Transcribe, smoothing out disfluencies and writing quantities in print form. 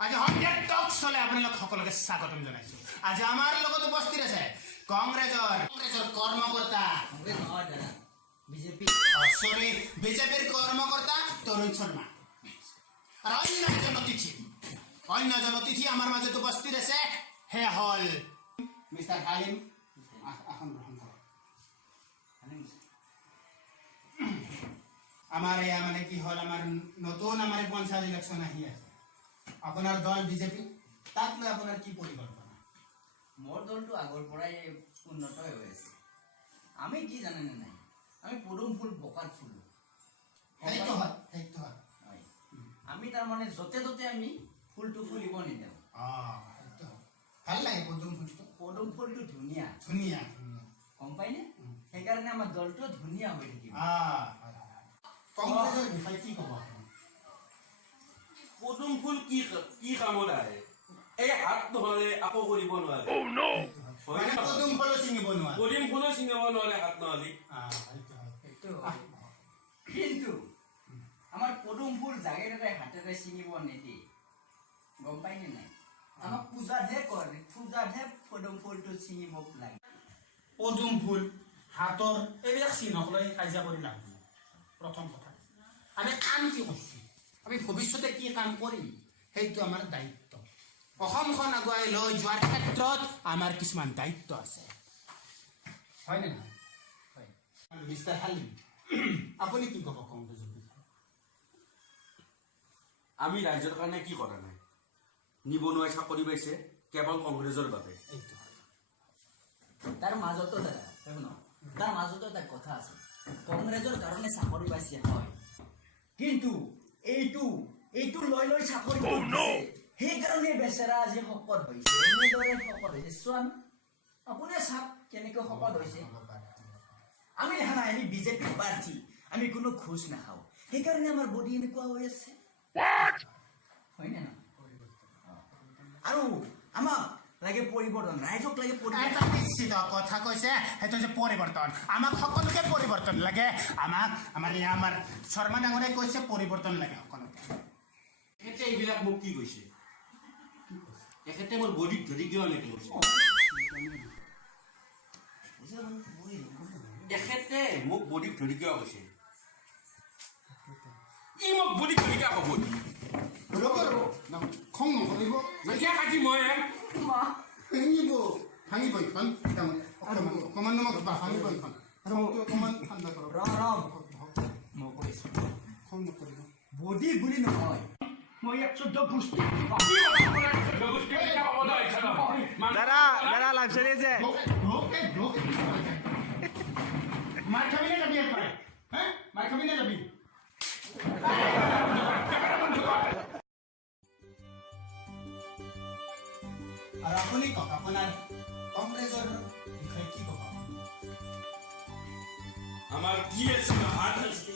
আজি সন্ধিয়া টক চলে আপোনালোক সকলোকে স্বাগতম জনাইছো। আজি আমাৰ লগত উপস্থিত আছে কংগ্ৰেছৰ কৰ্মকৰ্তা বিজেপিৰ কৰ্মকৰ্তা তৰুণ শৰ্মা আৰু অন্য এজন অতিথি আমাৰ মাজত উপস্থিত আছে। সেয়া হ'ল মিষ্টাৰ হালিম। আসন গ্ৰহণ কৰক। আমাৰ এয়া মানে কি হ'ল, আমাৰ নতুন আমাৰ পঞ্চায়ত ইলেকশ্যন আহি আছে। আপোনাৰ দল বিজেপি, তাক লৈ আপোনাৰ কি পৰিকল্পনা? মোৰ দলটো আগৰ পৰাই উন্নত হৈ আছে। আমি কি জানেনে নাই, আমি পদুম ফুল বকাত ফুলো। সেইটো হয়। আমি তাৰমানে য'তে ত'তে আমি ফুলটো ফুলিব নিদিওঁ। ভাল লাগে পদুম ফুলটো। পদুম ফুলটো ধুনীয়া গম পাইনে? সেইকাৰণে আমাৰ দলটো ধুনীয়া হৈ থাকিব। কংগ্ৰেছৰ বিষয়ে কি ক'ব আপুনি? পদুম ফুল কি কামত আহে? এই হাত নহলে আকৌ কৰিব নোৱাৰে। পদুম ফুলো ছিঙিব নোৱাৰে। পদুম ফুলো ছিঙিব নোৱাৰে হাত নহলে। কিন্তু আমাৰ পদুম ফুল জাগেৰে হাতেৰে ছিঙিব নিদিয়ে, গম পাইনে নাই? আমাক পূজাতহে কৰে, পূজাতহে পদুম ফুলটো ছিঙিব লাগে। পদুম ফুল হাতৰ এইবিলাক চিহ্নক লৈ কাজিয়া কৰি লাভ নাই। প্ৰথম কথা, আমি কাম কি কৰিছোঁ, আমি ভৱিষ্যতে কি কাম কৰিম, সেইটো আমাৰ দায়িত্ব। অসমখন আগুৱাই লৈ যোৱাৰ ক্ষেত্ৰত আমাৰ কিছুমান দায়িত্ব আছে, হয়নে নহয়? হয়। মিষ্টাৰ হালিম, আপুনি কি ক'ব কংগ্ৰেছৰ বিষয়ে? আমি ৰাইজৰ কাৰণে কি কৰা নাই? নিবনুৱাই চাকৰি পাইছে কেৱল কংগ্ৰেছৰ বাবে। তাৰ মাজতো তাৰ মাজতো এটা কথা আছে। কংগ্ৰেছৰ কাৰণে চাকৰি পাইছে হয়, কিন্তু এইটো লৈ চাকৰি দিছে, সেইকাৰণে বেচেৰা আজি শকত হৈছে। এনেদৰে শকত হৈছে, চোৱান আপুনি চাওক কেনেকৈ শকত হৈছে। আমি দেখা নাই, আমি বিজেপি প্ৰাৰ্থী, আমি কোনো ঘোষ নাখাওঁ, সেইকাৰণে আমাৰ বডি এনেকুৱা হৈ আছে, হয়নে নহয়? আৰু আমাক লাগে পৰিৱৰ্তন, ৰাইজক লাগে পৰিৱৰ্তন। নিশ্চিত কথা কৈছে, সেইটো যে পৰিৱৰ্তন, আমাক সকলোকে পৰিৱৰ্তন লাগে। আমাৰ শৰ্মা ডাঙৰে কৈছে পৰিৱৰ্তন লাগে সকলোকে। এতে এইবিলাক মোক কি কৈছে? তেখেতে মোৰ বডিক ধৰি কিয় এনেকে কৈছে? তেখেতে মোক বডিক ধৰি কিয় কৈছে? ই মোক বডিক ধৰি কিয় ক'ব? খং নকৰিব, কিয় কাটি মই ভাঙিব এইখন অকমান নমক ভাঙিব এইখন অকমান ঠাণ্ডা কৰক। মই কৈছো খং নকৰিব। বডি বুলি নহয়, মই ১৪ গোষ্ঠী দাদা লাইভ চলি আছে। মাৰ খাবি নে যাবি? মাৰ খাবি নে যাবি? আৰু আপুনি কওক, আপোনাৰ কংগ্ৰেছৰ বিষয়ে কি ক'ব? আমাৰ কি আছে? হাত আছে